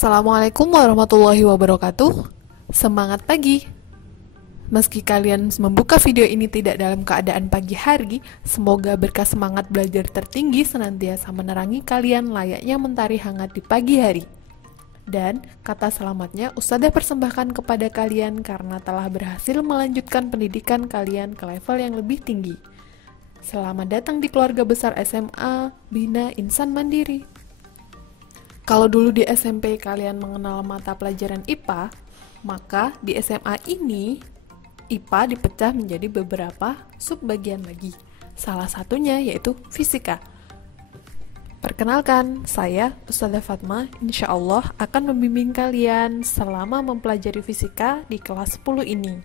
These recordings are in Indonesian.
Assalamualaikum warahmatullahi wabarakatuh. Semangat pagi. Meski kalian membuka video ini tidak dalam keadaan pagi hari, semoga berkah semangat belajar tertinggi senantiasa menerangi kalian layaknya mentari hangat di pagi hari. Dan kata selamatnya Ustadzah persembahkan kepada kalian karena telah berhasil melanjutkan pendidikan kalian ke level yang lebih tinggi. Selamat datang di keluarga besar SMA Bina Insan Mandiri. Kalau dulu di SMP kalian mengenal mata pelajaran IPA, maka di SMA ini IPA dipecah menjadi beberapa subbagian lagi. Salah satunya yaitu fisika. Perkenalkan, saya Ustadzah Fatma, insya Allah akan membimbing kalian selama mempelajari fisika di kelas 10 ini.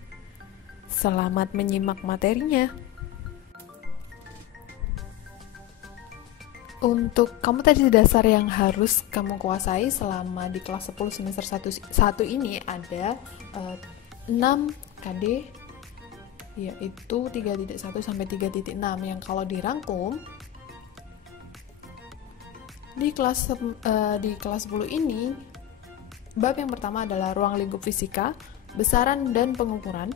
Selamat menyimak materinya. Untuk kompetensi dasar yang harus kamu kuasai selama di kelas 10 semester 1 ini ada 6 KD, yaitu 3.1 sampai 3.6 yang kalau dirangkum di kelas 10 ini, bab yang pertama adalah ruang lingkup fisika, besaran dan pengukuran.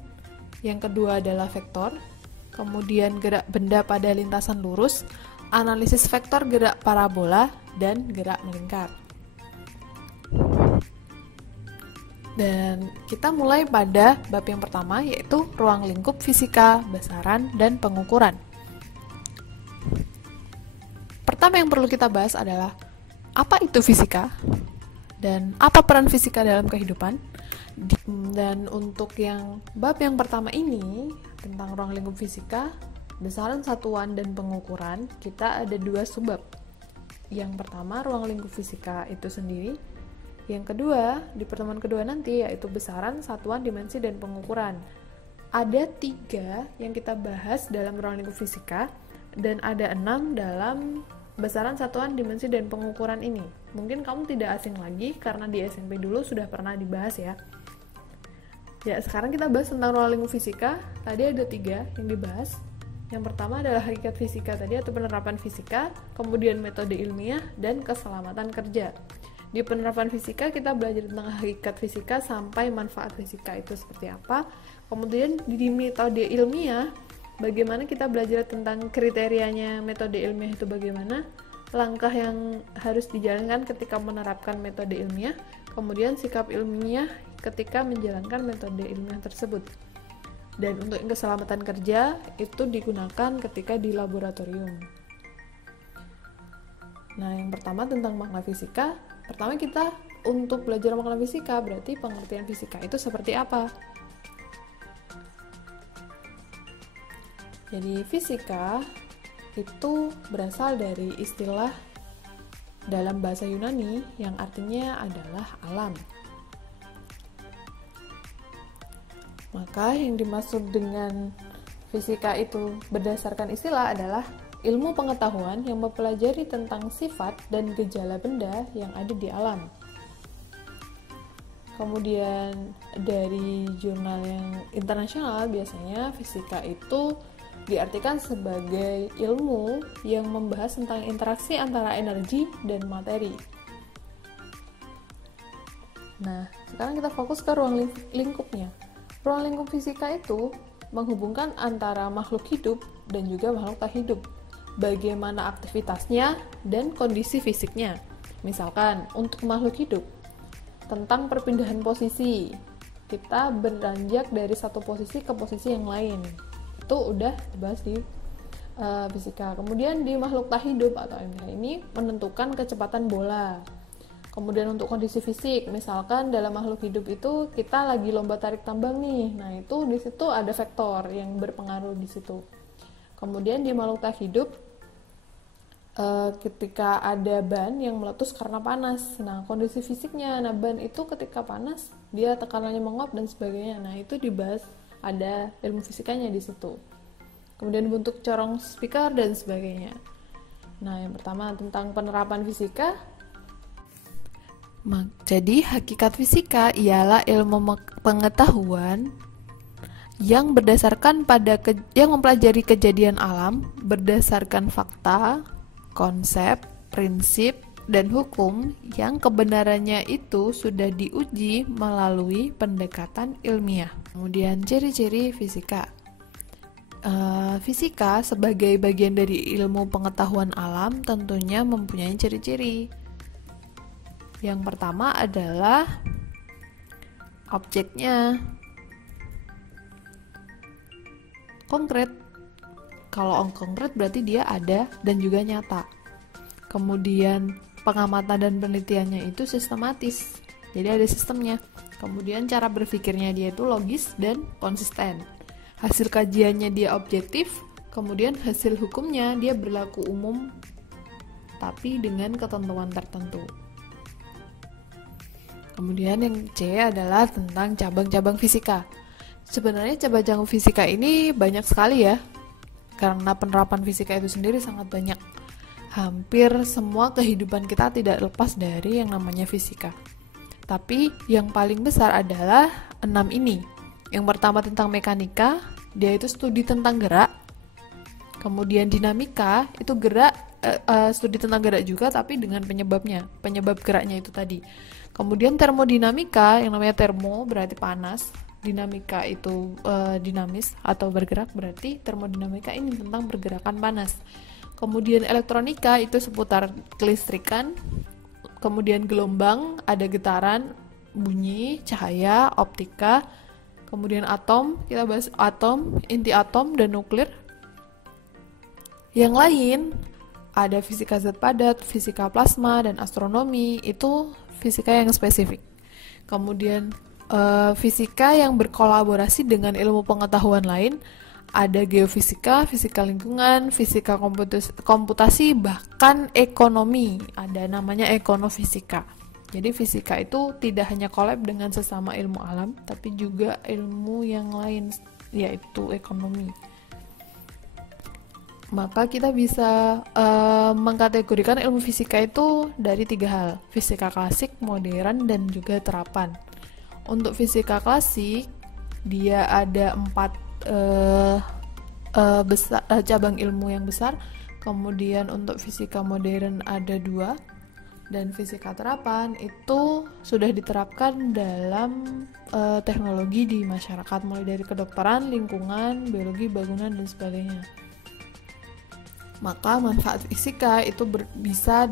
Yang kedua adalah vektor, kemudian gerak benda pada lintasan lurus, analisis vektor gerak parabola, dan gerak melingkar. Dan kita mulai pada bab yang pertama, yaitu ruang lingkup fisika, besaran, dan pengukuran. Pertama yang perlu kita bahas adalah apa itu fisika dan apa peran fisika dalam kehidupan. Dan untuk yang bab yang pertama ini tentang ruang lingkup fisika, besaran satuan dan pengukuran, kita ada 2 subbab. Yang pertama ruang lingkup fisika itu sendiri. Yang kedua, di pertemuan kedua nanti, yaitu besaran, satuan, dimensi, dan pengukuran. Ada 3 yang kita bahas dalam ruang lingkup fisika, dan ada 6 dalam besaran, satuan, dimensi, dan pengukuran ini. Mungkin kamu tidak asing lagi, karena di SMP dulu sudah pernah dibahas ya. Ya, sekarang kita bahas tentang ruang lingkup fisika. Tadi ada 3 yang dibahas. Yang pertama adalah hakikat fisika tadi atau penerapan fisika, kemudian metode ilmiah, dan keselamatan kerja. Di penerapan fisika kita belajar tentang hakikat fisika sampai manfaat fisika itu seperti apa. Kemudian di metode ilmiah, bagaimana kita belajar tentang kriterianya metode ilmiah itu bagaimana, langkah yang harus dijalankan ketika menerapkan metode ilmiah, kemudian sikap ilmiah ketika menjalankan metode ilmiah tersebut. Dan untuk keselamatan kerja itu digunakan ketika di laboratorium. Nah, yang pertama tentang makna fisika. Pertama kita untuk belajar makna fisika berarti pengertian fisika itu seperti apa. Jadi fisika itu berasal dari istilah dalam bahasa Yunani yang artinya adalah alam. Maka yang dimaksud dengan fisika itu berdasarkan istilah adalah ilmu pengetahuan yang mempelajari tentang sifat dan gejala benda yang ada di alam. Kemudian dari jurnal yang internasional biasanya fisika itu diartikan sebagai ilmu yang membahas tentang interaksi antara energi dan materi. Nah, sekarang kita fokus ke ruang lingkupnya. Ruang lingkup fisika itu menghubungkan antara makhluk hidup dan juga makhluk tak hidup. Bagaimana aktivitasnya dan kondisi fisiknya. Misalkan untuk makhluk hidup, tentang perpindahan posisi. Kita beranjak dari satu posisi ke posisi yang lain. Itu udah dibahas di fisika. Kemudian di makhluk tak hidup atau ini menentukan kecepatan bola. Kemudian untuk kondisi fisik, misalkan dalam makhluk hidup itu kita lagi lomba tarik tambang nih. Nah, itu di situ ada vektor yang berpengaruh di situ. Kemudian di makhluk tak hidup ketika ada ban yang meletus karena panas. Nah, kondisi fisiknya, ban itu ketika panas dia tekanannya menguap dan sebagainya. Nah, itu dibahas, ada ilmu fisikanya di situ. Kemudian bentuk corong speaker dan sebagainya. Nah, yang pertama tentang penerapan fisika. Jadi hakikat fisika ialah ilmu pengetahuan yang berdasarkan yang mempelajari kejadian alam berdasarkan fakta, konsep, prinsip, dan hukum yang kebenarannya itu sudah diuji melalui pendekatan ilmiah. Kemudian ciri-ciri fisika. Fisika sebagai bagian dari ilmu pengetahuan alam tentunya mempunyai ciri-ciri. Yang pertama adalah objeknya konkret. Kalau konkret berarti dia ada dan juga nyata. Kemudian pengamatan dan penelitiannya itu sistematis, jadi ada sistemnya. Kemudian cara berpikirnya dia itu logis dan konsisten. Hasil kajiannya dia objektif. Kemudian hasil hukumnya dia berlaku umum tapi dengan ketentuan tertentu. Kemudian yang C adalah tentang cabang-cabang fisika. Sebenarnya cabang-cabang fisika ini banyak sekali ya, karena penerapan fisika itu sendiri sangat banyak. Hampir semua kehidupan kita tidak lepas dari yang namanya fisika. Tapi yang paling besar adalah 6 ini. Yang pertama tentang mekanika, dia itu studi tentang gerak. Kemudian dinamika, itu studi tentang gerak juga tapi dengan penyebabnya, penyebab geraknya itu tadi. Kemudian termodinamika, yang namanya termo berarti panas, dinamika itu dinamis atau bergerak, berarti termodinamika ini tentang pergerakan panas. Kemudian elektronika itu seputar kelistrikan. Kemudian gelombang, ada getaran, bunyi, cahaya, optika. Kemudian atom, kita bahas atom, inti atom, dan nuklir. Yang lain, ada fisika zat padat, fisika plasma, dan astronomi, itu fisika yang spesifik. Kemudian fisika yang berkolaborasi dengan ilmu pengetahuan lain, ada geofisika, fisika lingkungan, fisika komputasi, bahkan ekonomi, ada namanya ekonomifisika. Jadi fisika itu tidak hanya kolab dengan sesama ilmu alam, tapi juga ilmu yang lain, yaitu ekonomi. Maka kita bisa mengkategorikan ilmu fisika itu dari 3 hal, fisika klasik, modern, dan juga terapan. Untuk fisika klasik, dia ada 4 cabang ilmu yang besar. Kemudian untuk fisika modern ada 2, dan fisika terapan itu sudah diterapkan dalam teknologi di masyarakat, mulai dari kedokteran, lingkungan, biologi, bangunan, dan sebagainya. Maka manfaat fisika itu bisa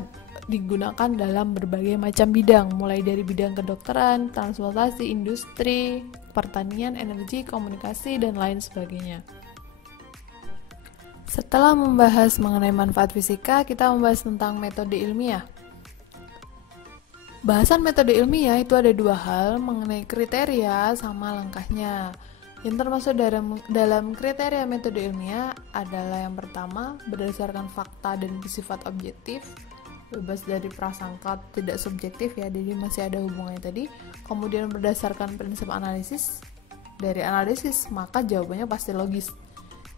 digunakan dalam berbagai macam bidang, mulai dari bidang kedokteran, transportasi, industri, pertanian, energi, komunikasi, dan lain sebagainya. Setelah membahas mengenai manfaat fisika, kita membahas tentang metode ilmiah. Bahasan metode ilmiah itu ada 2 hal, mengenai kriteria sama langkahnya. Yang termasuk dalam kriteria metode ilmiah adalah yang pertama, berdasarkan fakta dan bersifat objektif, bebas dari prasangka, tidak subjektif ya, jadi masih ada hubungannya tadi. Kemudian berdasarkan prinsip analisis, dari analisis maka jawabannya pasti logis.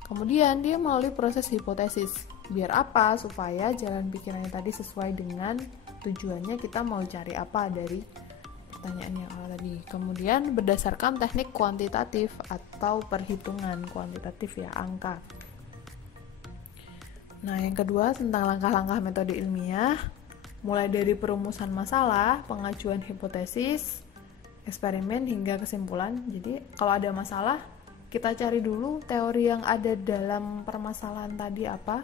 Kemudian dia melalui proses hipotesis. Biar apa? Supaya jalan pikirannya tadi sesuai dengan tujuannya, kita mau cari apa dari pertanyaan yang awal tadi. Kemudian berdasarkan teknik kuantitatif atau perhitungan kuantitatif ya, angka. Nah, yang kedua tentang langkah-langkah metode ilmiah, mulai dari perumusan masalah, pengajuan hipotesis, eksperimen hingga kesimpulan. Jadi, kalau ada masalah, kita cari dulu teori yang ada dalam permasalahan tadi apa.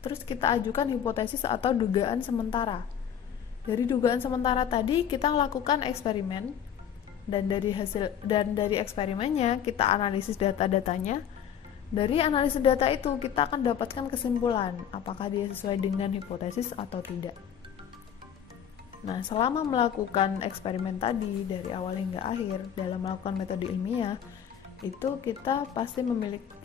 Terus kita ajukan hipotesis atau dugaan sementara. Dari dugaan sementara tadi kita lakukan eksperimen, dan dari eksperimennya kita analisis data-datanya. Dari analisis data itu kita akan dapatkan kesimpulan apakah dia sesuai dengan hipotesis atau tidak. Nah, selama melakukan eksperimen tadi dari awal hingga akhir dalam melakukan metode ilmiah, itu kita pasti memiliki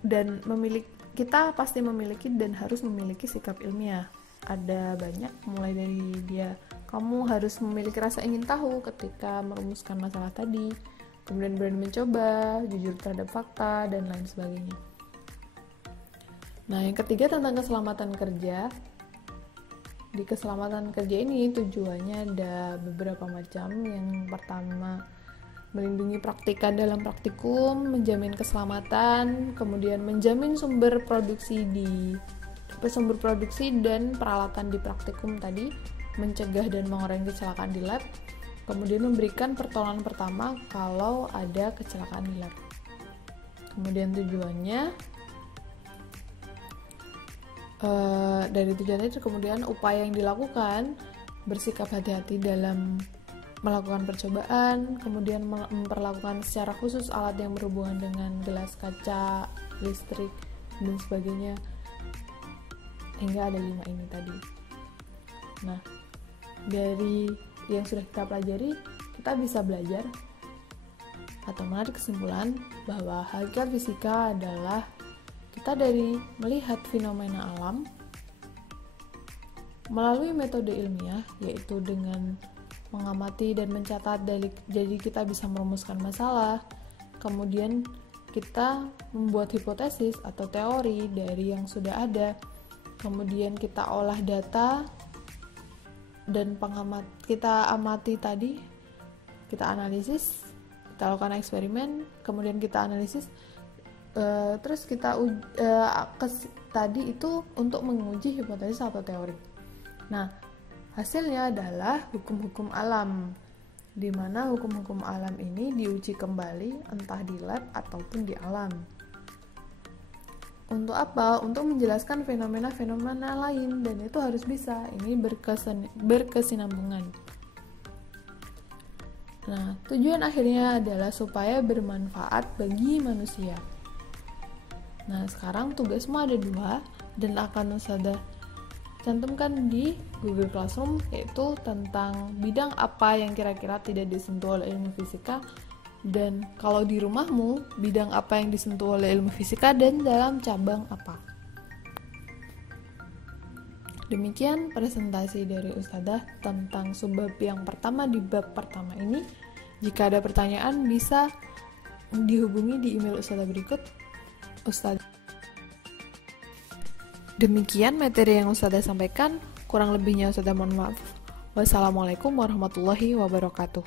dan harus memiliki sikap ilmiah. Ada banyak, mulai dari dia kamu harus memiliki rasa ingin tahu ketika merumuskan masalah tadi, kemudian berani mencoba, jujur terhadap fakta, dan lain sebagainya. Nah, yang ketiga tentang keselamatan kerja. Di keselamatan kerja ini tujuannya ada beberapa macam. Yang pertama, melindungi praktikan dalam praktikum, menjamin keselamatan, kemudian menjamin sumber produksi dan peralatan di praktikum tadi, mencegah dan mengurangi kecelakaan di lab, kemudian memberikan pertolongan pertama kalau ada kecelakaan di lab. Kemudian tujuannya, dari tujuan itu kemudian upaya yang dilakukan, bersikap hati-hati dalam melakukan percobaan, kemudian memperlakukan secara khusus alat yang berhubungan dengan gelas kaca, listrik, dan sebagainya, hingga ada 5 ini tadi. Nah, dari yang sudah kita pelajari, kita bisa belajar atau menarik kesimpulan bahwa hakikat fisika adalah kita dari melihat fenomena alam melalui metode ilmiah, yaitu dengan mengamati dan mencatat, jadi kita bisa merumuskan masalah, kemudian kita membuat hipotesis atau teori dari yang sudah ada, kemudian kita olah data dan kita amati tadi, kita analisis, kita lakukan eksperimen, kemudian kita analisis, terus kita tadi itu untuk menguji hipotesis atau teori. Nah, hasilnya adalah hukum-hukum alam, di mana hukum-hukum alam ini diuji kembali entah di lab ataupun di alam. Untuk apa? Untuk menjelaskan fenomena-fenomena lain, dan itu harus bisa. Ini berkesinambungan. Nah, tujuan akhirnya adalah supaya bermanfaat bagi manusia. Nah, sekarang tugasmu ada 2 dan akan Ustadzah cantumkan di Google Classroom, yaitu tentang bidang apa yang kira-kira tidak disentuh oleh ilmu fisika, dan kalau di rumahmu bidang apa yang disentuh oleh ilmu fisika dan dalam cabang apa. Demikian presentasi dari Ustadzah tentang subbab yang pertama di bab pertama ini. Jika ada pertanyaan bisa dihubungi di email Ustadzah berikut. Demikian materi yang Ustadzah sampaikan, kurang lebihnya Ustadzah mohon maaf. Wassalamualaikum warahmatullahi wabarakatuh.